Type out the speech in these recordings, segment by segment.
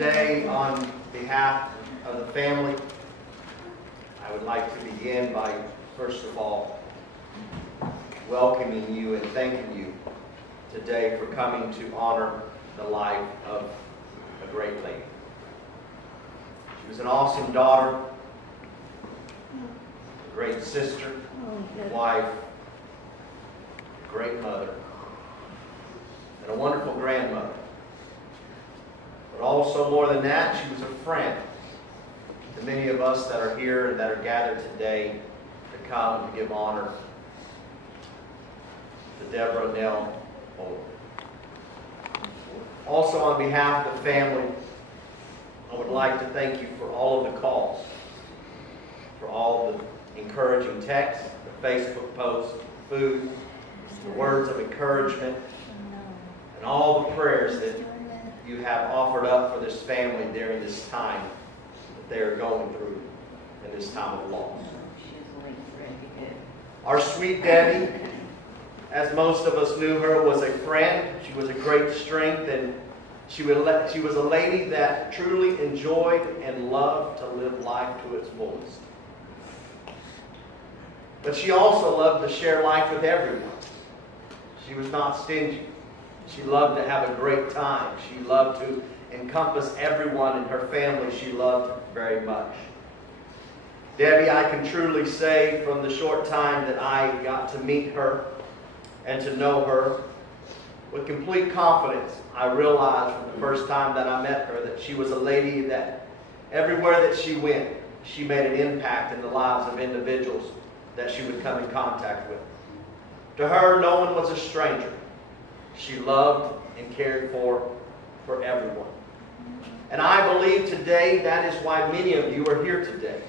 Today, on behalf of the family, I would like to begin by, first of all, welcoming you and thanking you today for coming to honor the life of a great lady. She was an awesome daughter, a great sister, wife, a great mother, and a wonderful grandmother. But also more than that, she was a friend to many of us that are here and that are gathered today to come and to give honor to Deborah Nell Holder. Also on behalf of the family, I would like to thank you for all of the calls, for all the encouraging texts, the Facebook posts, the food, the words of encouragement, and all the prayers that you have offered up for this family during this time that they are going through in this time of loss. Our sweet Debbie, as most of us knew her, was a friend. She was a great strength, and she was a lady that truly enjoyed and loved to live life to its fullest. But she also loved to share life with everyone. She was not stingy. She loved to have a great time. She loved to encompass everyone in her family she loved very much. Debbie, I can truly say from the short time that I got to meet her and to know her, with complete confidence, I realized from the first time that I met her that she was a lady that everywhere that she went, she made an impact in the lives of individuals that she would come in contact with. To her, no one was a stranger. She loved and cared for everyone. And I believe today that is why many of you are here today,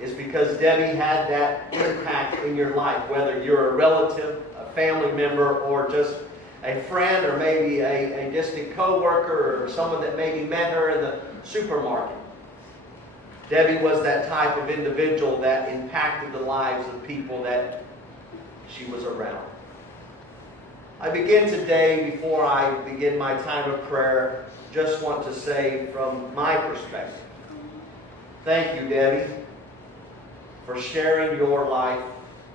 is because Debbie had that impact in your life, whether you're a relative, a family member, or just a friend, or maybe a distant co-worker, or someone that maybe met her in the supermarket. Debbie was that type of individual that impacted the lives of people that she was around. I begin today, before I begin my time of prayer, just want to say from my perspective, thank you, Debbie, for sharing your life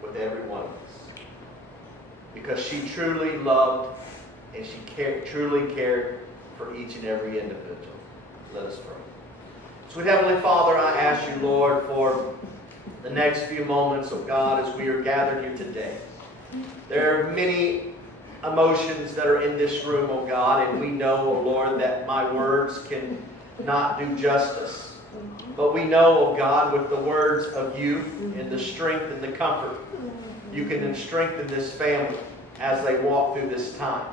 with every one of us. Because she truly loved and she truly cared for each and every individual. Let us pray. Sweet Heavenly Father, I ask you, Lord, for the next few moments, of God, as we are gathered here today. There are many emotions that are in this room, oh God, and we know, oh Lord, that my words can not do justice. But we know, oh God, with the words of you and the strength and the comfort, you can strengthen this family as they walk through this time.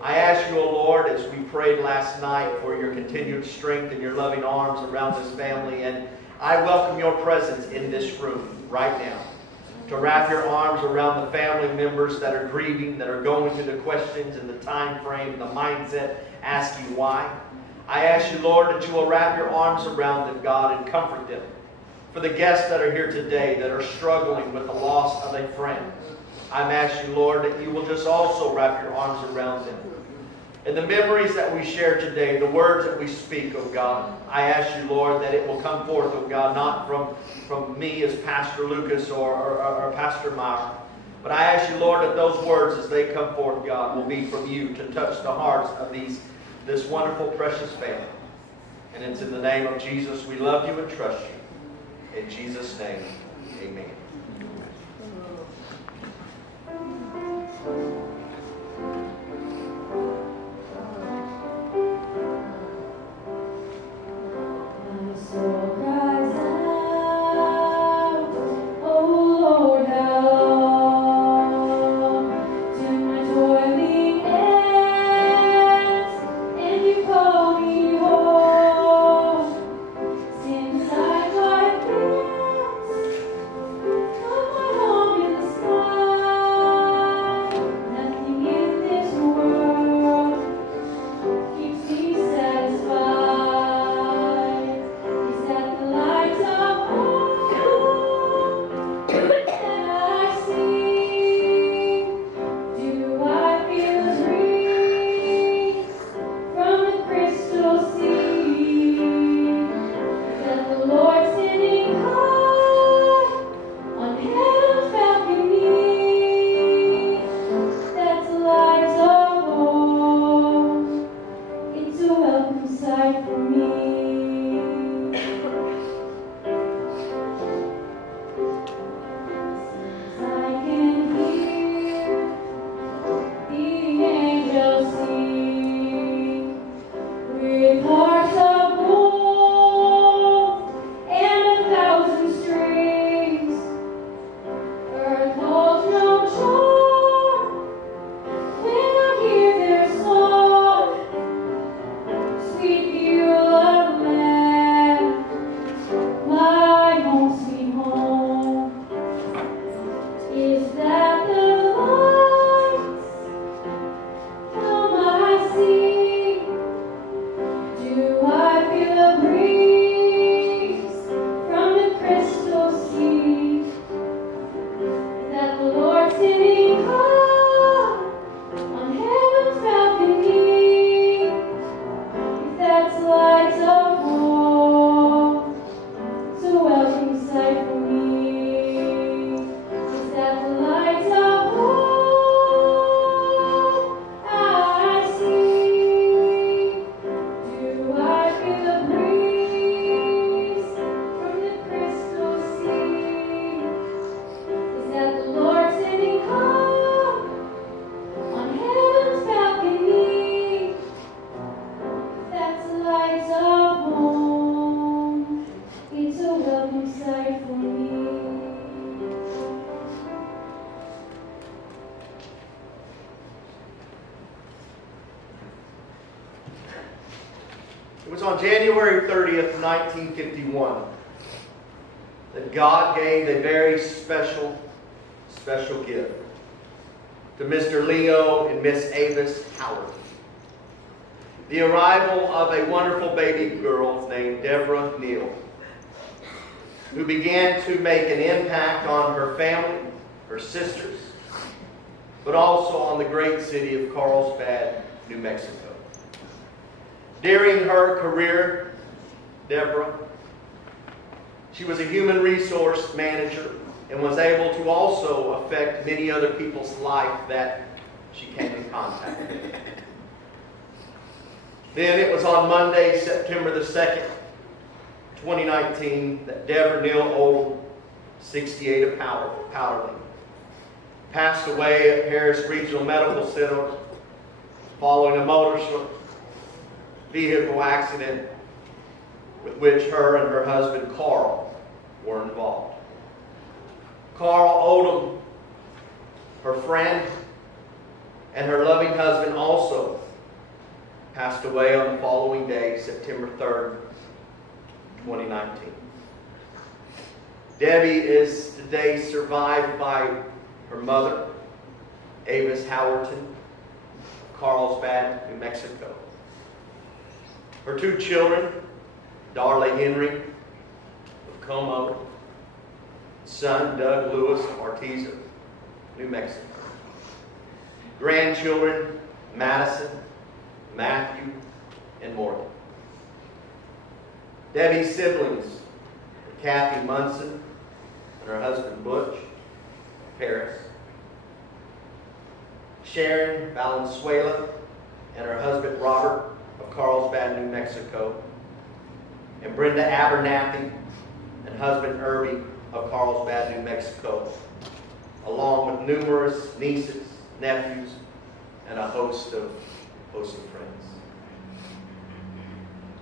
I ask you, O Lord, as we prayed last night, for your continued strength and your loving arms around this family, and I welcome your presence in this room right now, to wrap your arms around the family members that are grieving, that are going through the questions and the time frame and the mindset, asking why. I ask you, Lord, that you will wrap your arms around them, God, and comfort them. For the guests that are here today that are struggling with the loss of a friend, I'm asking you, Lord, that you will just also wrap your arms around them. And the memories that we share today, the words that we speak, oh God, I ask you, Lord, that it will come forth, oh God, not from me as Pastor Lucas or Pastor Meyer, but I ask you, Lord, that those words as they come forth, God, will be from you to touch the hearts of this wonderful, precious family. And it's in the name of Jesus we love you and trust you. In Jesus' name, amen. Since I It was on January 30th, 1951, that God gave a very special gift to Mr. Leo and Miss Avis Howard. The arrival of a wonderful baby girl named Deborah Neal, who began to make an impact on her family, her sisters, but also on the great city of Carlsbad, New Mexico. During her career, Deborah, she was a human resource manager and was able to also affect many other people's life that she came in contact with. Then it was on Monday, September the 2nd, 2019, that Deborah Neal Odom, 68 of Powderly, passed away at Harris Regional Medical Center following a motor vehicle accident with which her and her husband Carl were involved. Carl Odom, her friend, and her loving husband also passed away on the following day, September 3rd, 2019. Debbie is today survived by her mother, Avis Howerton, of Carlsbad, New Mexico. Her two children, Darla Henry of Como, son Doug Lewis of Artesia, New Mexico. Grandchildren, Madison, Matthew, and Morgan. Debbie's siblings, Kathy Munson and her husband Butch, Paris. Sharon Valenzuela and her husband Robert of Carlsbad, New Mexico. And Brenda Abernathy and husband Irby of Carlsbad, New Mexico, along with numerous nieces, nephews, and a host of friends.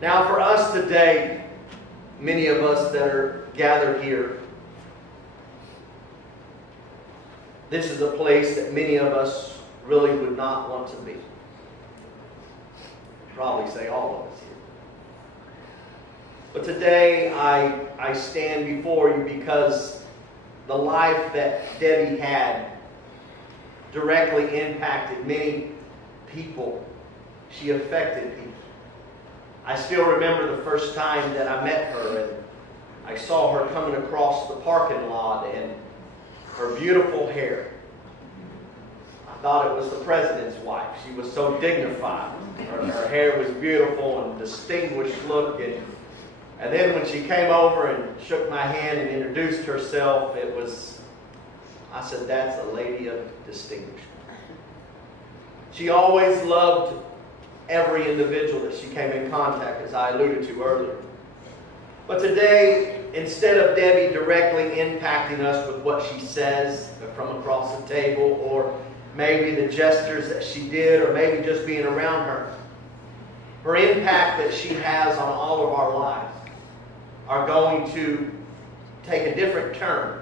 Now for us today, many of us that are gathered here, this is a place that many of us really would not want to be. Probably say all of us here. But today I stand before you because the life that Debbie had directly impacted many people. She affected people. I still remember the first time that I met her and I saw her coming across the parking lot and her beautiful hair. I thought it was the president's wife. She was so dignified. Her hair was beautiful and distinguished looking. And then when she came over and shook my hand and introduced herself, I said, that's a lady of distinction. She always loved every individual that she came in contact, as I alluded to earlier. But today, instead of Debbie directly impacting us with what she says from across the table, or maybe the gestures that she did, or maybe just being around her, her impact that she has on all of our lives are going to take a different turn.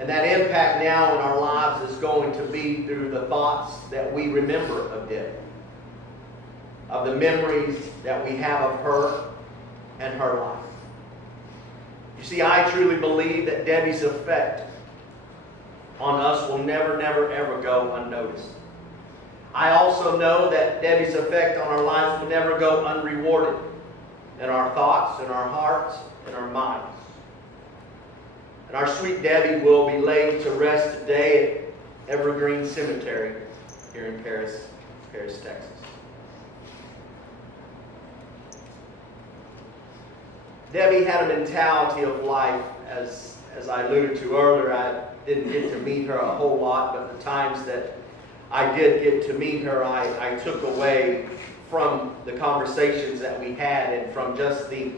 And that impact now in our lives is going to be through the thoughts that we remember of Debbie, of the memories that we have of her and her life. You see, I truly believe that Debbie's effect on us will never, ever go unnoticed. I also know that Debbie's effect on our lives will never go unrewarded in our thoughts, in our hearts, in our minds. And our sweet Debbie will be laid to rest today at Evergreen Cemetery here in Paris, Texas. Debbie had a mentality of life, as I alluded to earlier. I didn't get to meet her a whole lot, but the times that I did get to meet her, I took away from the conversations that we had and from just the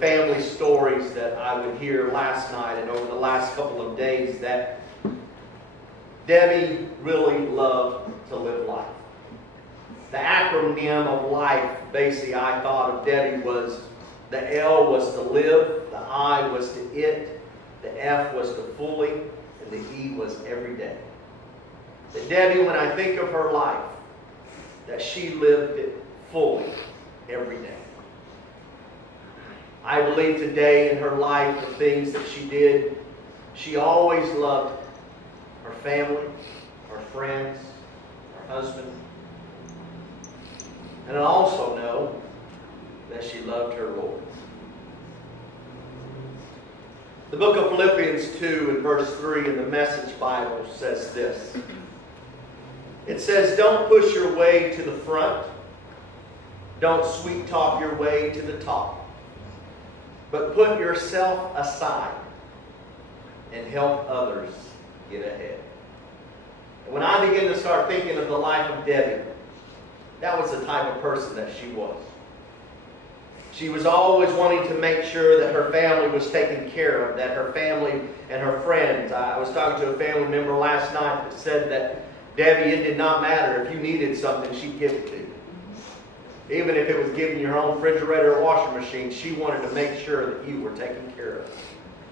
family stories that I would hear last night and over the last couple of days, that Debbie really loved to live life. The acronym of life, basically, I thought of Debbie was, the L was to live, the I was to it, the F was to fully, and the E was every day. That Debbie, when I think of her life, that she lived it fully every day. I believe today in her life, the things that she did, she always loved her family, her friends, her husband. And I also know that she loved her Lord. The book of Philippians 2 and verse 3 in the Message Bible says this. It says, don't push your way to the front. Don't sweet talk your way to the top. But put yourself aside and help others get ahead. And when I begin to start thinking of the life of Debbie, that was the type of person that she was. She was always wanting to make sure that her family was taken care of, that her family and her friends. I was talking to a family member last night that said that Debbie, it did not matter. If you needed something, she'd give it to you. Even if it was giving your own refrigerator or washing machine, she wanted to make sure that you were taken care of.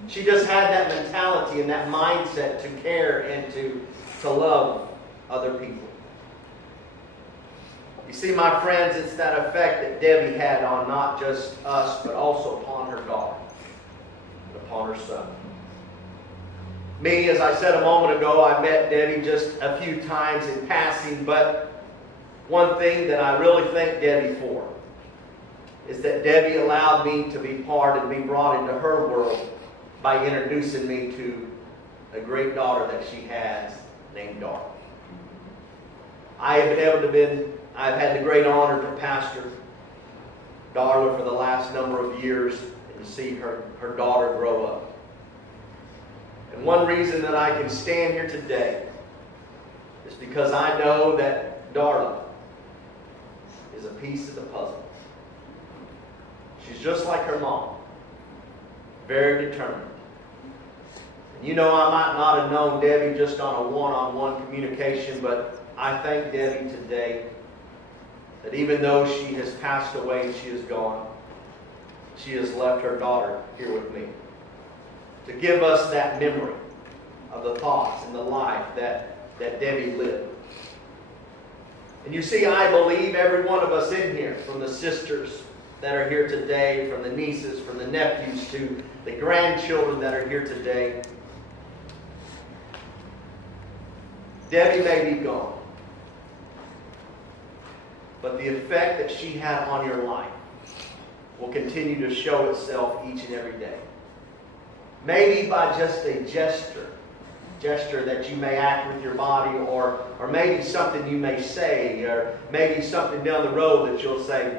She just had that mentality and that mindset to care and to love other people. You see, my friends, it's that effect that Debbie had on not just us, but also upon her daughter and upon her son. Me, as I said a moment ago, I met Debbie just a few times in passing, but one thing that I really thank Debbie for is that Debbie allowed me to be part and be brought into her world by introducing me to a great daughter that she has named Darla. I've had the great honor to pastor Darla for the last number of years and to see her daughter grow up. And one reason that I can stand here today is because I know that Darla is a piece of the puzzle. She's just like her mom, very determined. And you know, I might not have known Debbie just on a one-on-one communication, but I thank Debbie today that even though she has passed away and she is gone, she has left her daughter here with me to give us that memory of the thoughts and the life that Debbie lived. And you see, I believe every one of us in here, from the sisters that are here today, from the nieces, from the nephews, to the grandchildren that are here today, Debbie may be gone, but the effect that she had on your life will continue to show itself each and every day. Maybe by just a gesture that you may act with your body, or maybe something you may say, or maybe something down the road that you'll say,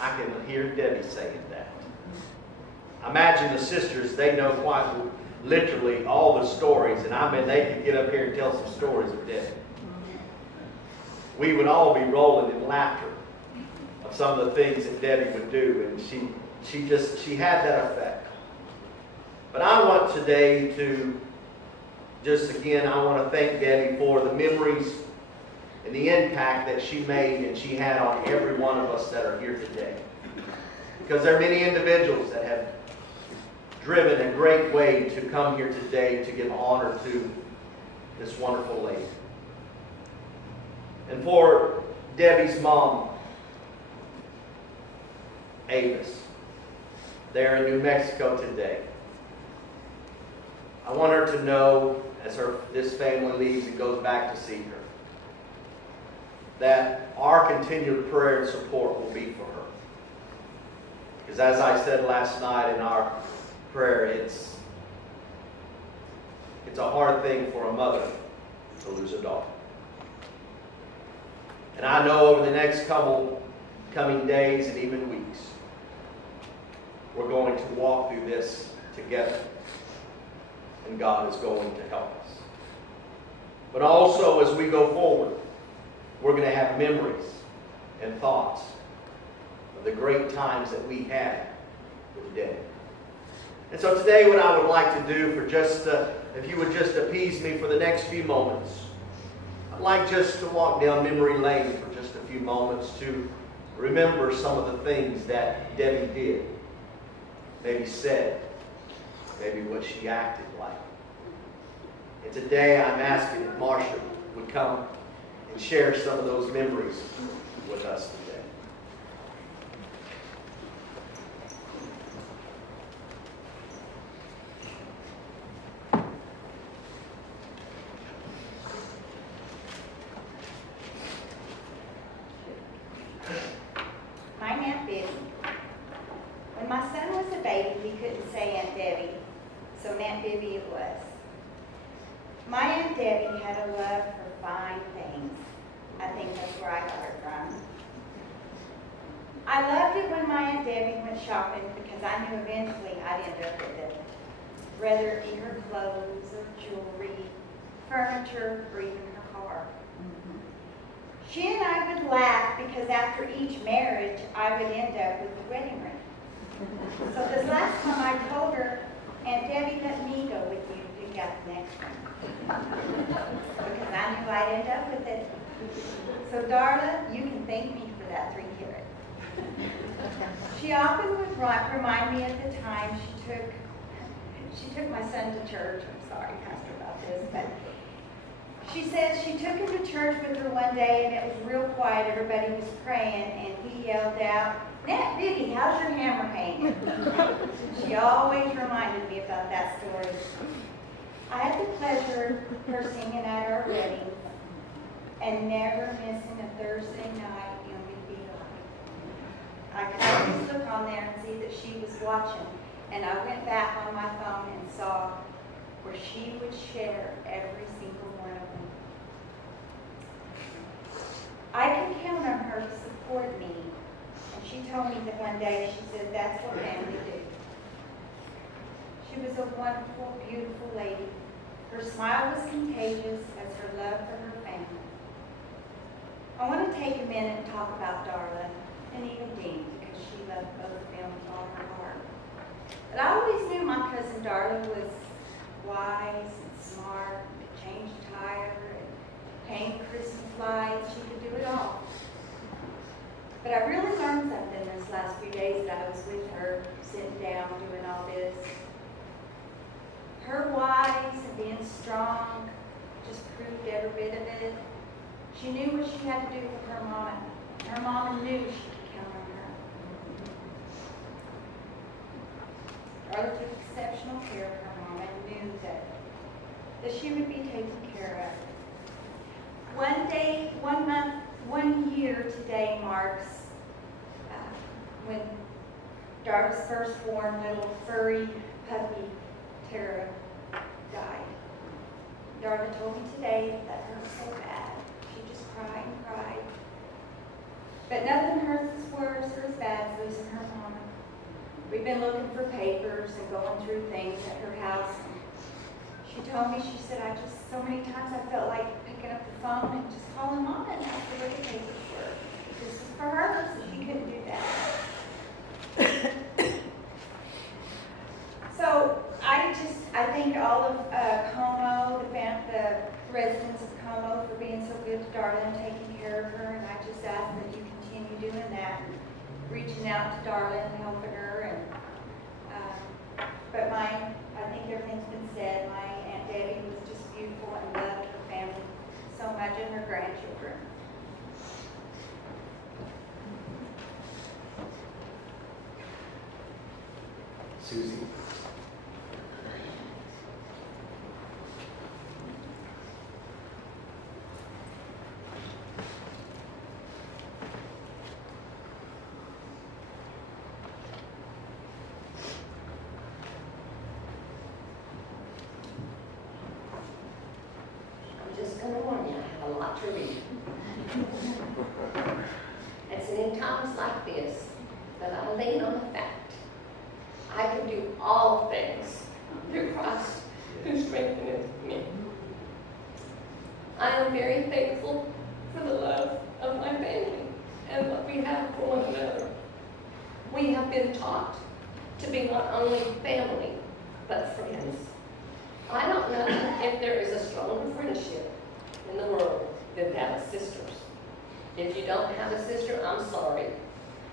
I can hear Debbie saying that. Imagine the sisters, they know quite literally all the stories, and I mean they could get up here and tell some stories of Debbie. We would all be rolling in laughter of some of the things that Debbie would do, and she had that effect. But I want today to I want to thank Debbie for the memories and the impact that she made and she had on every one of us that are here today. Because there are many individuals that have driven a great way to come here today to give honor to this wonderful lady. And for Debbie's mom, Avis, there in New Mexico today, I want her to know, as this family leaves and goes back to see her, that our continued prayer and support will be for her. Because as I said last night in our prayer, it's a hard thing for a mother to lose a daughter. And I know over the next coming days and even weeks, we're going to walk through this together. And God is going to help us. But also as we go forward, we're going to have memories and thoughts of the great times that we had with Debbie. And so today what I would like to do for just, if you would just appease me for the next few moments, I'd like just to walk down memory lane for just a few moments to remember some of the things that Debbie did, maybe said, maybe what she acted like. And today I'm asking if Marsha would come and share some of those memories with us today. Debbie had a love for fine things. I think that's where I got her from. I loved it when my Aunt Debbie went shopping because I knew eventually I'd end up with it. Whether it be her clothes or jewelry, furniture, or even her car. She and I would laugh because after each marriage, I would end up with the wedding ring. So this last time I told her, Aunt Debbie, let me go with you to pick out the next one. Because I knew I'd end up with it. So Darla, you can thank me for that 3 carat. She often would remind me of the time she took my son to church. I'm sorry, Pastor, about this, but she said she took him to church with her one day and it was real quiet. Everybody was praying and he yelled out, "Nat Biddy, how's your hammer hanging?" She always reminded me about that story. I had the pleasure of her singing at our wedding and never missing a Thursday night MVP live. I could always look on there and see that she was watching, and I went back on my phone and saw where she would share every single one of them. I could count on her to support me, and she told me that one day, she said, that's what family do. She was a wonderful, beautiful lady. Her smile was contagious as her love for her family. I want to take a minute and talk about Darla and even Dean because she loved both of them with all her heart. But I always knew my cousin Darla was wise and smart, could change a tire and paint Christmas lights. She could do it all. But I really learned something this last few days that I was with her, sitting down, doing all this. Her wise and being strong just proved every bit of it. She knew what she had to do for her mama. Her mama knew she could count on her. Darla took exceptional care of her mama and knew that she would be taken care of. One day, 1 month, 1 year today marks when Darla's firstborn little furry puppy, Tara, died. Darla told me today that hurt so bad. She just cried and cried. But nothing hurts as worse or as bad as losing her mama. We've been looking for papers and going through things at her house. She told me, she said, so many times I felt like picking up the phone and just calling Mama and asking what the papers were. This is for her, so she couldn't do that. So I thank all of Como, the residents of Como for being so good to Darla and taking care of her, and I just ask that you continue doing that, reaching out to Darla and helping her. But I think everything's been said. My Aunt Debbie was just beautiful and loved her family so much and her grandchildren. Susie. Just going to warn you, I have a lot to read. It's in times like this that I lean on the fact I can do all things through Christ who strengtheneth me. I am very thankful for the love of my family and what we have for one another. We have been taught to be not only family, but friends. I don't know if there is a stronger friendship in the world than that of sisters. If you don't have a sister, I'm sorry.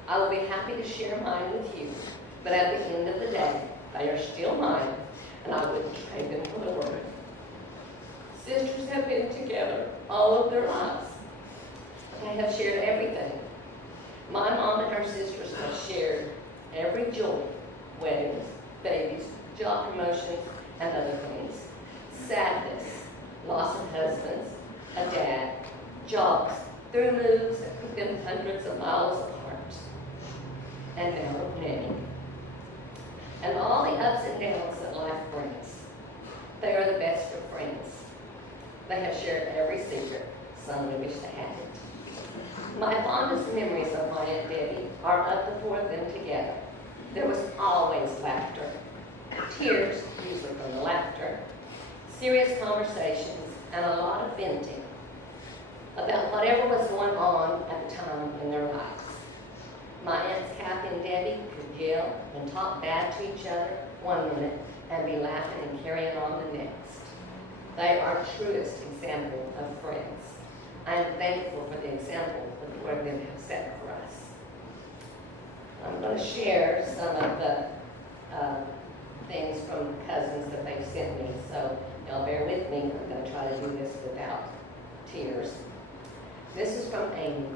I will be happy to share mine with you. But at the end of the day, they are still mine, and I wouldn't trade them for the world. Sisters have been together all of their lives. They have shared everything. My mom and her sisters have shared every joy, weddings, babies, job promotions, and other things. Sadness, loss of husbands, a dad, jobs, through moves that put them hundreds of miles apart, and now a wedding. And all the ups and downs that life brings. They are the best of friends. They have shared every secret. Some we wish they hadn't. My fondest memories of my Aunt Debbie are of the four of them together. There was always laughter, tears, usually from the laughter, serious conversations, and a lot of venting about whatever was going on at the time in their lives. My Aunts Kathy and Debbie could yell and talk bad to each other one minute and be laughing and carrying on the next. They are truest example of friends. I am thankful for the example that the four of them have set for us. I'm going to share some of the things from cousins that they've sent me, so y'all bear with me. I'm going to try to do this without tears. This is from Amy.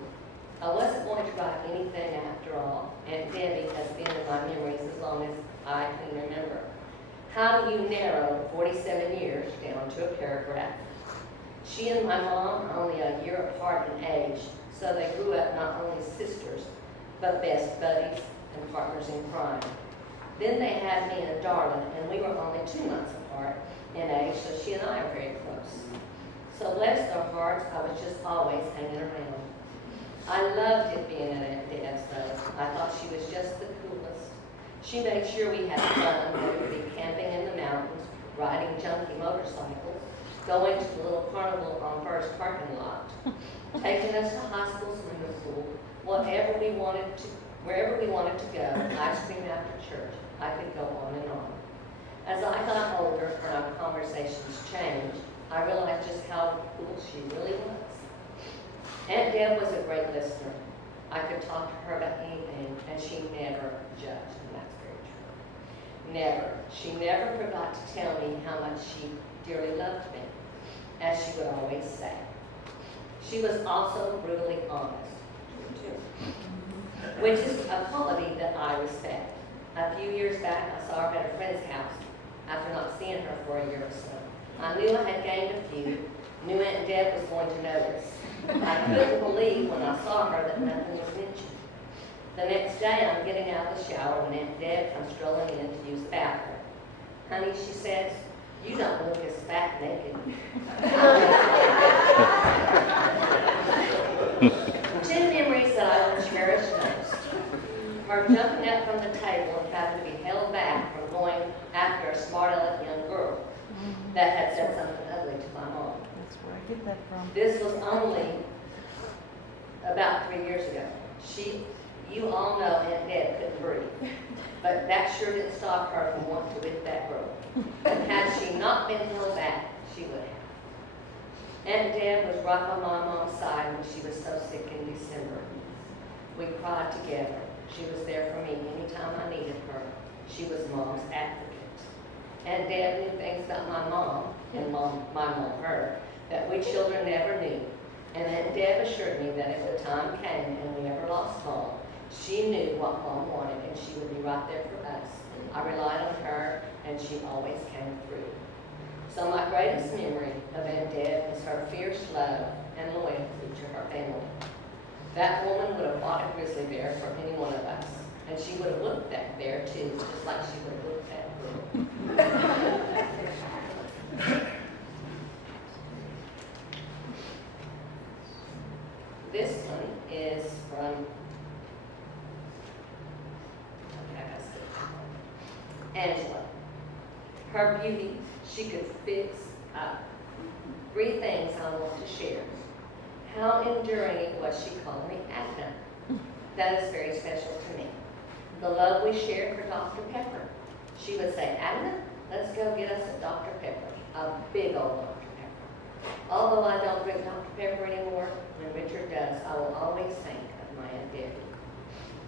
I wasn't going to write anything after all. Aunt Debbie has been in my memories as long as I can remember. How do you narrow 47 years down to a paragraph? She and my mom are only a year apart in age, so they grew up not only sisters, but best buddies and partners in crime. Then they had me and Darlin, and we were only 2 months apart in age, so she and I are very close. So bless their hearts, I was just always hanging around. I loved it being at Aunt Deb's though. I thought she was just the coolest. She made sure we had fun, whether it be camping in the mountains, riding junky motorcycles, going to the little carnival on First parking lot, taking us to high school swimming pool, wherever we wanted to go, ice cream after church. I could go on and on. As I got older and our conversations changed, I realized just how cool she really was. Aunt Deb was a great listener. I could talk to her about anything, and she never judged, and that's very true. Never. She never forgot to tell me how much she dearly loved me, as she would always say. She was also brutally honest, which is a quality that I respect. A few years back, I saw her at a friend's house after not seeing her for a year or so. I knew I had gained a few, knew Aunt Deb was going to notice. I couldn't believe when I saw her that nothing was mentioned. The next day, I'm getting out of the shower when Aunt Deb comes strolling in to use the bathroom. Honey, she says, you don't look as fat naked. Two memories that I will cherish most. Her jumping up from the table and having to be held back from going after a smart aleck young girl that had said something ugly to my mom. That's where I get that from. This was only about 3 years ago. You all know Aunt Deb couldn't breathe, but that sure didn't stop her from wanting to whip that girl. And had she not been held back, she would have. Aunt Deb was right by my mom's side when she was so sick in December. We cried together. She was there for me anytime I needed her. She was Mom's advocate. Aunt Deb knew things about my mom, and my mom her, that we children never knew. And Aunt Deb assured me that if the time came and we ever lost Mom, she knew what Mom wanted and she would be right there for us. I relied on her and she always came through. So my greatest memory of Aunt Deb is her fierce love and loyalty to her family. That woman would have fought a grizzly bear for any one of us, and she would have looked that bear too, just like she would have looked that girl. This one is from Angela. Her beauty, she could fix up. 3 things I want to share. How enduring it was she called me Adna. That is very special to me. The love we shared for Dr. Pepper. She would say, Adna, let's go get us a Dr. Pepper, a big old Dr. Pepper. Although I don't drink Dr. Pepper anymore, when Richard does, I will always think of my Aunt Debbie.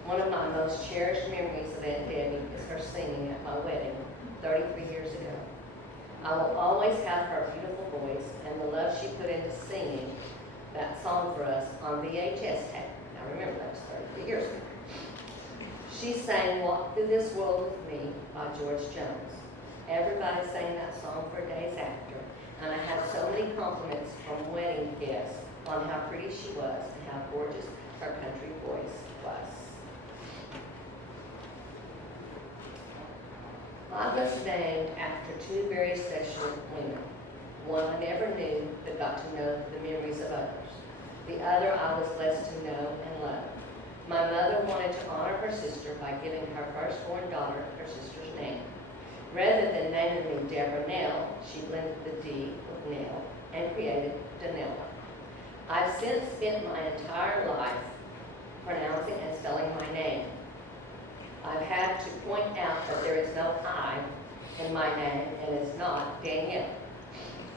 One of my most cherished memories of Aunt Debbie is her singing at my wedding 33 years ago. I will always have her beautiful voice and the love she put into singing that song for us on VHS tape. Now remember, that was 33 years ago. She sang Walk Through This World With Me by George Jones. Everybody sang that song for days after, and I had so many compliments from wedding guests on how pretty she was and how gorgeous her country voice was. I was named after 2 very special women. One I never knew, but got to know the memories of others. The other I was blessed to know and love. My mother wanted to honor her sister by giving her firstborn daughter her sister's name. Rather than naming me Deborah Nell, she blended the D with Nell and created Danella. I've since spent my entire life pronouncing and spelling my name. I've had to point out that there is no I in my name and it's not Danielle.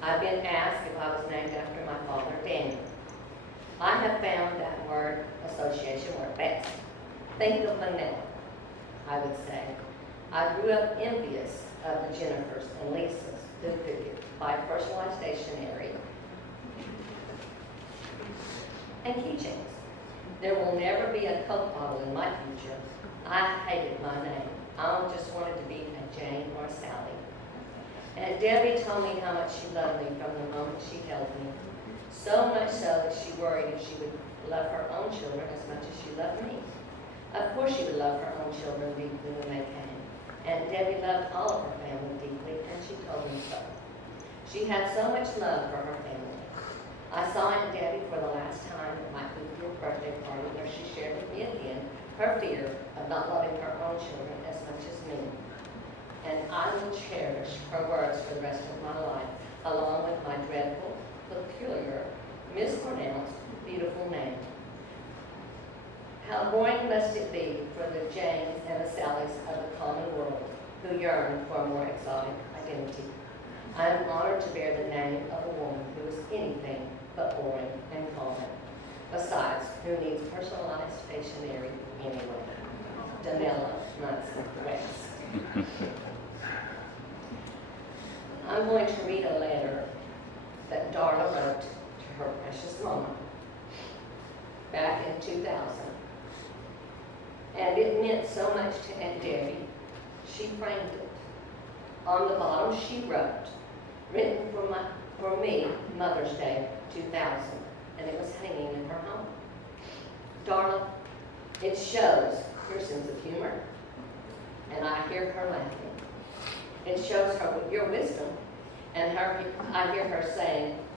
I've been asked if I was named after my father, Daniel. I have found that word association work best. Think of vanilla, I would say. I grew up envious of the Jennifers and Lisas who could buy personalized stationery and keychains. There will never be a Coke bottle in my future. I hated my name. I just wanted to be a Jane or a Sally. And Debbie told me how much she loved me from the moment she held me. So much so that she worried if she would love her own children as much as she loved me. Of course she would love her own children deeply when they came. And Debbie loved all of her family deeply, and she told me so. She had so much love for her family. I saw Aunt Debbie for the last time at my 50th birthday party, where she shared with me again her fear of not loving her own children as much as me. And I will cherish her words for the rest of my life, along with my dreadful, peculiar, mispronounced, beautiful name. How boring must it be for the Janes and the Sallys of the common world who yearn for a more exotic identity. I am honored to bear the name of a woman who is anything but boring and common. Besides, who needs personalized stationery anyway? Danella Munson West. I'm going to read a letter that Darla wrote to her precious mama back in 2000. And it meant so much to Aunt Debbie, she framed it. On the bottom she wrote, written for me, Mother's Day 2000, and it was hanging in her home. Darla, it shows your sense of humor, and I hear her laughing. It shows her your wisdom, and I hear her saying,